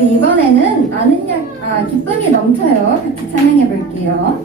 우리 이번에는 아는 약, 아, 기쁨이 넘쳐요. 같이 찬양해 볼게요.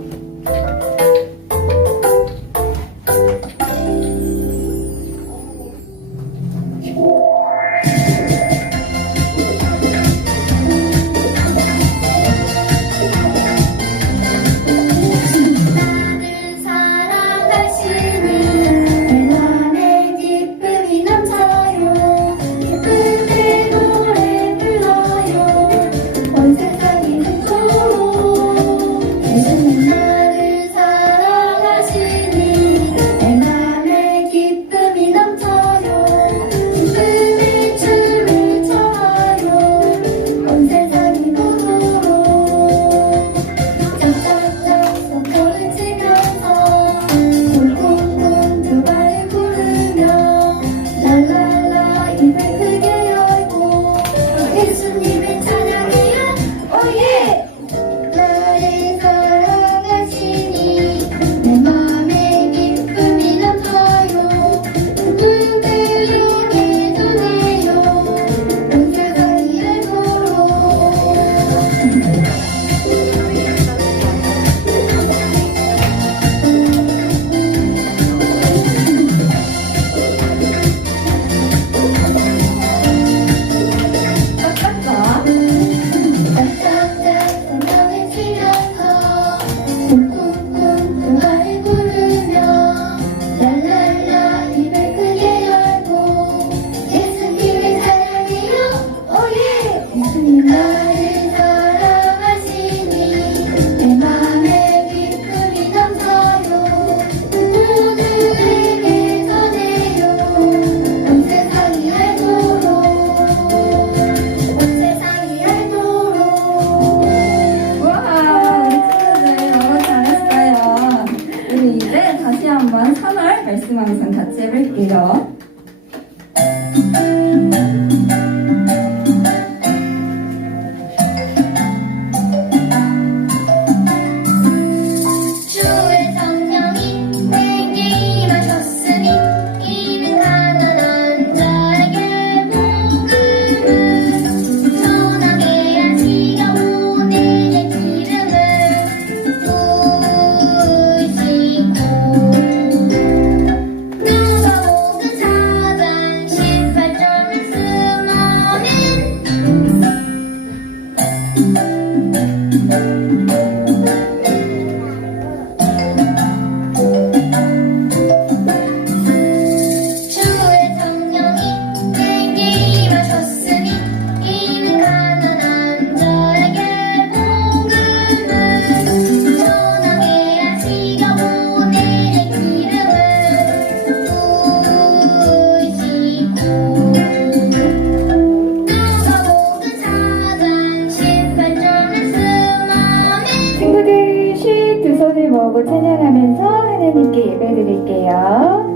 보고 찬양하면서 하나님께 예배 드릴게요.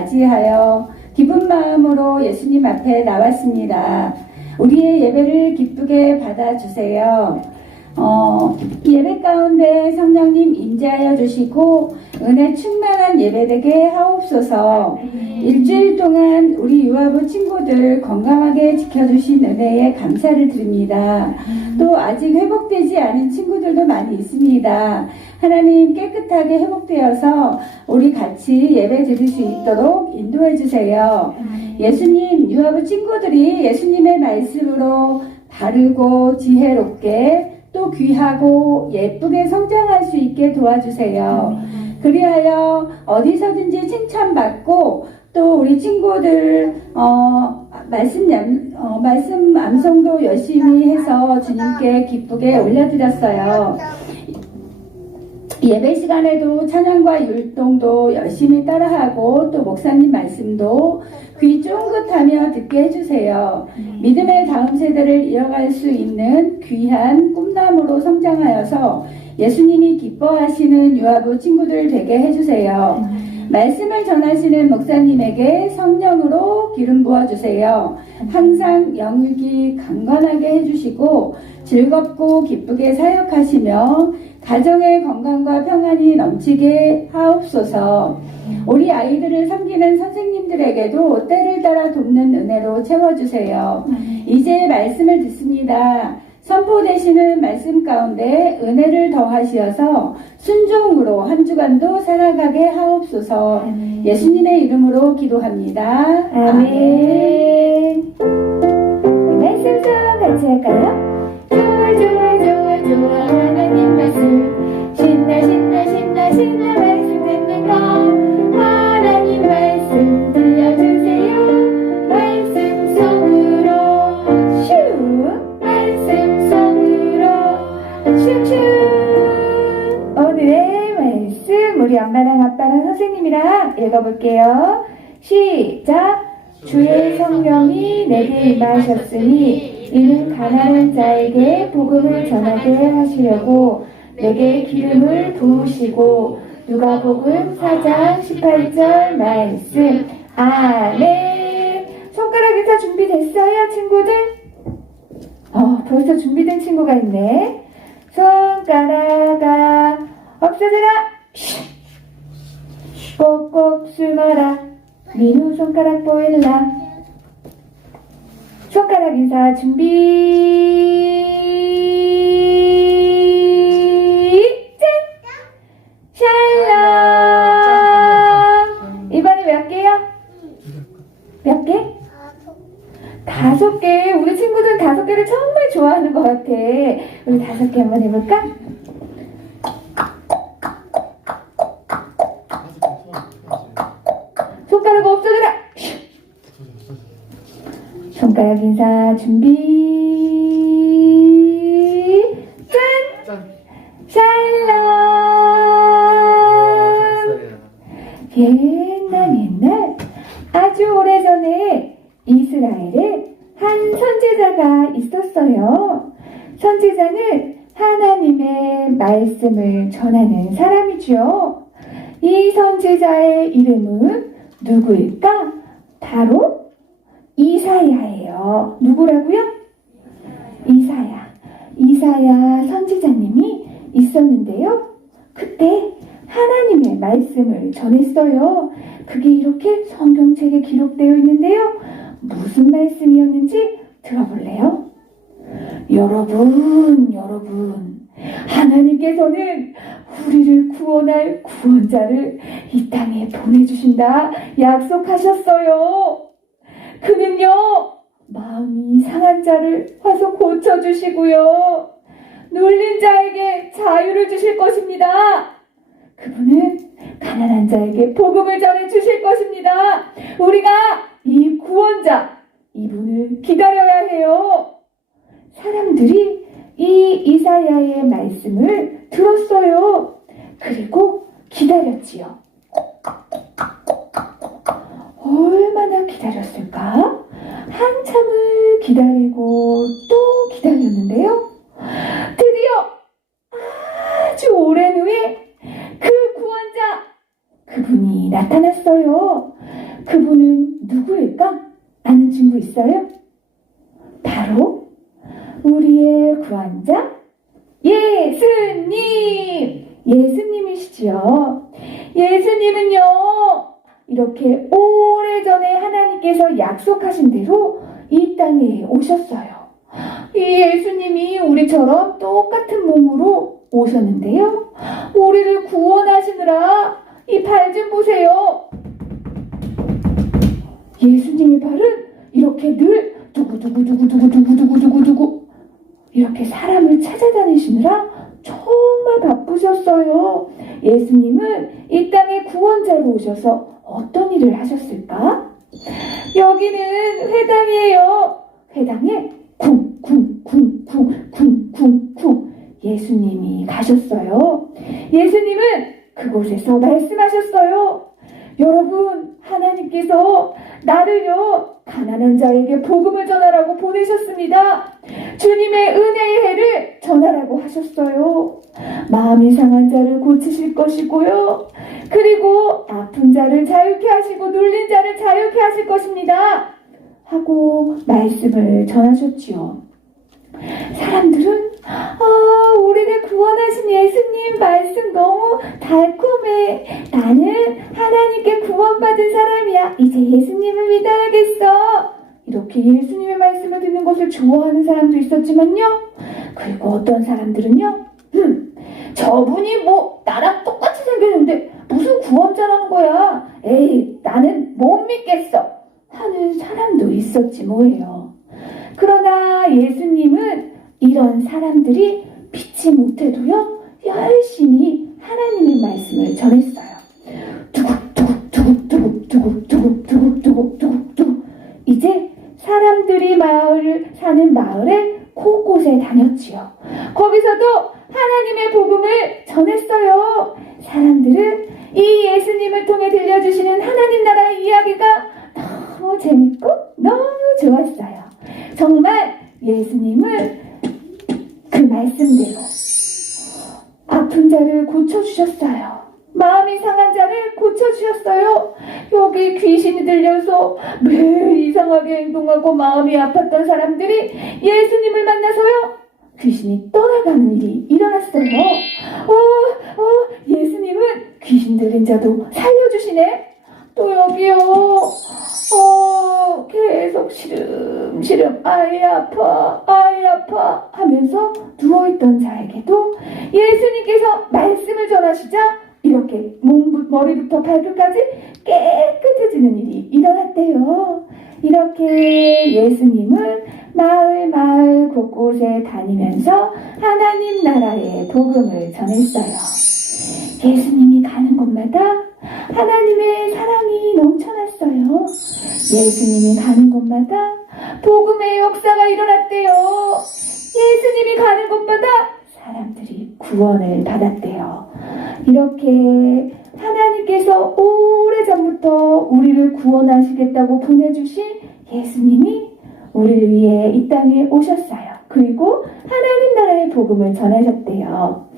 맞이하여 기쁜 마음으로 예수님 앞에 나왔습니다. 우리의 예배를 기쁘게 받아주세요. 어, 예배 가운데 성령님 임재하여 주시고 은혜 충만한 예배 되게 하옵소서. 일주일 동안 우리 유아부 친구들 건강하게 지켜주신 은혜에 감사를 드립니다. 또 아직 회복되지 않은 친구들도 많이 있습니다. 하나님 깨끗하게 회복되어서 우리 같이 예배 드릴 수 있도록 인도해 주세요. 예수님 유아부 친구들이 예수님의 말씀으로 바르고 지혜롭게 또 귀하고 예쁘게 성장할 수 있게 도와주세요. 그리하여 어디서든지 칭찬받고 또 우리 친구들 어, 말씀 양, 어, 말씀 암송도 열심히 해서 주님께 기쁘게 올려드렸어요. 예배 시간에도 찬양과 율동도 열심히 따라하고 또 목사님 말씀도 귀 쫑긋하며 듣게 해주세요. 믿음의 다음 세대를 이어갈 수 있는 귀한 꿈나무로 성장하여서 예수님이 기뻐하시는 유아부 친구들 되게 해주세요. 말씀을 전하시는 목사님에게 성령으로 기름 부어주세요. 항상 영육이 강건하게 해주시고 즐겁고 기쁘게 사역하시며 가정의 건강과 평안이 넘치게 하옵소서. 우리 아이들을 섬기는 선생님들에게도 때를 따라 돕는 은혜로 채워주세요. 이제 말씀을 듣습니다. 선포되시는 말씀 가운데 은혜를 더하시어서 순종으로 한 주간도 살아가게 하옵소서. 예수님의 이름으로 기도합니다. 아멘. 말씀 좀 같이 할까요? 좋아 좋아 좋아 좋아 하나님 말씀 신나 신나 신나 신나 말씀 듣는 거 엄마랑 아빠랑 선생님이랑 읽어볼게요. 시작. 주의 성령이 내게 임하셨으니 이는 가난한 자에게 복음을 전하게 하시려고 내게 기름을 부으시고 누가복음 4장 18절 말씀 아멘 손가락 인사 준비됐어요 친구들? 어 벌써 준비된 친구가 있네 손가락아 없어져라 꼭꼭 숨어라. 민우 손가락 보일라. 손가락 인사 준비. 짠! 샬롬! 이번에 몇 개요? 몇 개? 다섯 개. 우리 친구들 다섯 개를 정말 좋아하는 것 같아. 우리 다섯 개 한번 해볼까? 가락 인사 준비 짠 샬롬 옛날 옛날 아주 오래전에 이스라엘에 한 선지자가 있었어요. 선지자는 하나님의 말씀을 전하는 사람이죠. 이 선지자의 이름은 누구일까? 바로 이사야예요. 누구라고요? 이사야. 이사야 선지자님이 있었는데요. 그때 하나님의 말씀을 전했어요. 그게 이렇게 성경책에 기록되어 있는데요. 무슨 말씀이었는지 들어볼래요? 여러분, 여러분. 하나님께서는 우리를 구원할 구원자를 이 땅에 보내주신다 약속하셨어요. 그는요, 마음이 상한 자를 와서 고쳐주시고요. 눌린 자에게 자유를 주실 것입니다. 그분은 가난한 자에게 복음을 전해 주실 것입니다. 우리가 이 구원자, 이분을 기다려야 해요. 사람들이 이 이사야의 말씀을 들었어요. 그리고 기다렸지요. 얼마나 기다렸을까? 한참을 기다리고 또 기다렸는데요. 드디어 아주 오랜 후에 그 구원자, 그분이 나타났어요. 그분은 누구일까? 아는 친구 있어요? 바로 우리의 구원자 예수님! 예수님이시지요. 예수님은요, 이렇게 오래전에 하나님께서 약속하신 대로 이 땅에 오셨어요. 이 예수님이 우리처럼 똑같은 몸으로 오셨는데요. 우리를 구원하시느라 이 발 좀 보세요. 예수님의 발은 이렇게 늘 두구두구두구두구두구두구두구 이렇게 사람을 찾아다니시느라 정말 바쁘셨어요. 예수님은 이 땅에 구원자로 오셔서 어떤 일을 하셨을까? 여기는 회당이에요. 회당에 쿵쿵쿵쿵쿵쿵쿵 예수님이 가셨어요. 예수님은 그곳에서 말씀하셨어요. 여러분, 하나님께서 나를요, 가난한 자에게 복음을 전하라고 보내셨습니다. 주님의 은혜의 해를 전하라고 하셨어요. 마음이 상한 자를 고치실 것이고요. 그리고 아픈 자를 자유케 하시고 눌린 자를 자유케 하실 것입니다. 하고 말씀을 전하셨지요. 사람들은 아, 우리를 구원하신 예수님 말씀 너무 달콤해. 나는 하나님께 구원받은 사람이야. 이제 예수님을 믿어야겠어. 이렇게 예수님의 말씀을 듣는 것을 좋아하는 사람도 있었지만요. 그리고 어떤 사람들은요. 흠, 저분이 뭐 나랑 똑같이 생겼는데 무슨 구원자라는 거야. 에이, 나는 못 믿겠어. 하는 사람도 있었지 뭐예요. 그러나 예수님은 이런 사람들이 믿지 못해도요, 열심히 하나님의 말씀을 전했어요. 두국두국두국두국두국두국두국두국두국 이제 사람들이 마을을 사는 마을에 곳곳에 다녔지요. 거기서도 하나님의 복음을 전했어요. 사람들은 이 예수님을 통해 들려주시는 하나님 나라의 이야기가 너무 재밌고 너무 좋았어요. 정말 예수님을 그 말씀대로 아픈 자를 고쳐주셨어요. 마음이 상한 자를 고쳐주셨어요. 여기 귀신이 들려서 매일 이상하게 행동하고 마음이 아팠던 사람들이 예수님을 만나서요. 귀신이 떠나가는 일이 일어났어요. 어, 어, 예수님은 귀신 들린 자도 살려주시네. 또 여기요. 어, 계속 시름시름 아이 아파 아파 하면서 누워있던 자에게도 예수님께서 말씀을 전하시자 이렇게 몸, 머리부터 발끝까지 깨끗해지는 일이 일어났대요. 이렇게 예수님은 마을 마을 곳곳에 다니면서 하나님 나라의 복음을 전했어요. 예수님이 가는 곳마다 하나님의 사랑이 넘쳐 났어요. 예수님이 가는 곳마다 복음의 역사가 일어났대요. 예수님이 가는 곳마다 사람들이 구원을 받았대요. 이렇게 하나님께서 오래전부터 우리를 구원하시겠다고 보내주신 예수님이 우리를 위해 이 땅에 오셨어요. 그리고 하나님 나라의 복음을 전하셨대요.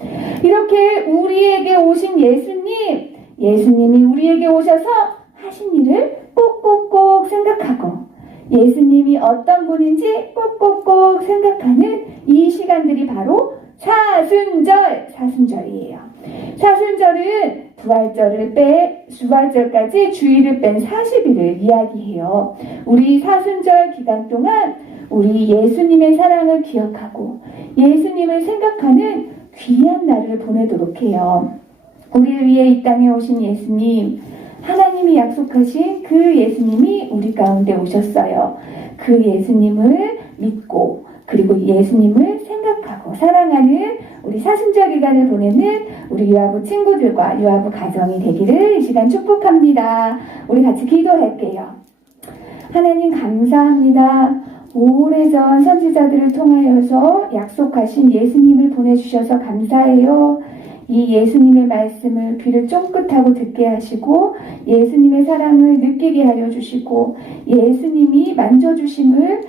이렇게 우리에게 오신 예수님, 예수님이 우리에게 오셔서 하신 일을 꼭꼭꼭 생각하고 예수님이 어떤 분인지 꼭꼭꼭 생각하는 이 시간들이 바로 사순절, 사순절이에요. 사순절은 부활절을 빼, 부활절까지 주일을 뺀 40일을 이야기해요. 우리 사순절 기간 동안 우리 예수님의 사랑을 기억하고 예수님을 생각하는 귀한 날을 보내도록 해요. 우리를 위해 이 땅에 오신 예수님, 하나님이 약속하신 그 예수님이 우리 가운데 오셨어요. 그 예수님을 믿고 그리고 예수님을 생각하고 사랑하는 우리 사순절 기간을 보내는 우리 유아부 친구들과 유아부 가정이 되기를 이 시간 축복합니다. 우리 같이 기도할게요. 하나님 감사합니다. 오래전 선지자들을 통하여서 약속하신 예수님을 보내주셔서 감사해요. 이 예수님의 말씀을 귀를 쫑긋하고 듣게 하시고 예수님의 사랑을 느끼게 하려 주시고 예수님이 만져주심을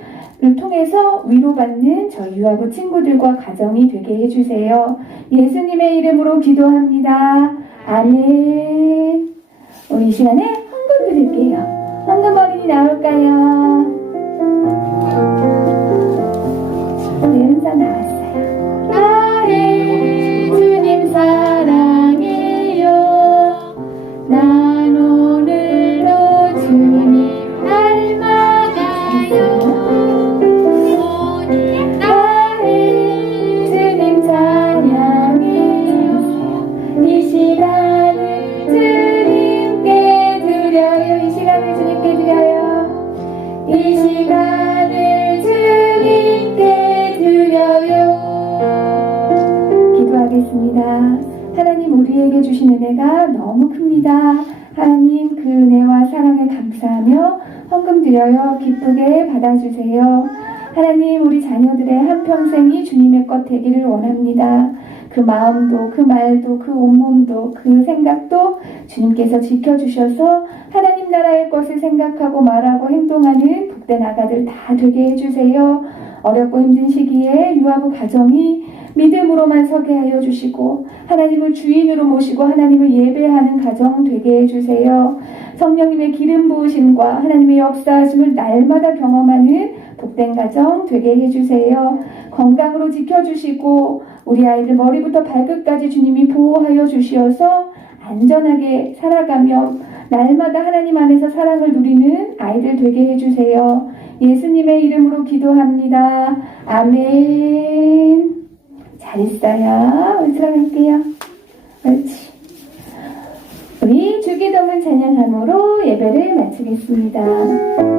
통해서 위로받는 저희 유아부 친구들과 가정이 되게 해주세요. 예수님의 이름으로 기도합니다. 아멘. 우리 이 시간에 헌금 드릴게요. 헌금 어린이 나올까요? 네, 원합니다. 그 마음도 그 말도 그 온몸도 그 생각도 주님께서 지켜주셔서 하나님 나라의 것을 생각하고 말하고 행동하는 복된 아가들 다 되게 해주세요. 어렵고 힘든 시기에 유아부 가정이 믿음으로만 서게 하여 주시고 하나님을 주인으로 모시고 하나님을 예배하는 가정 되게 해주세요. 성령님의 기름 부으심과 하나님의 역사하심을 날마다 경험하는 복된 가정 되게 해주세요. 건강으로 지켜주시고 우리 아이들 머리부터 발끝까지 주님이 보호하여 주시어서 안전하게 살아가며 날마다 하나님 안에서 사랑을 누리는 아이들 되게 해주세요. 예수님의 이름으로 기도합니다. 아멘. 잘했어요. 우리 들어갈게요. 옳지. 우리 주기도문 찬양함으로 예배를 마치겠습니다.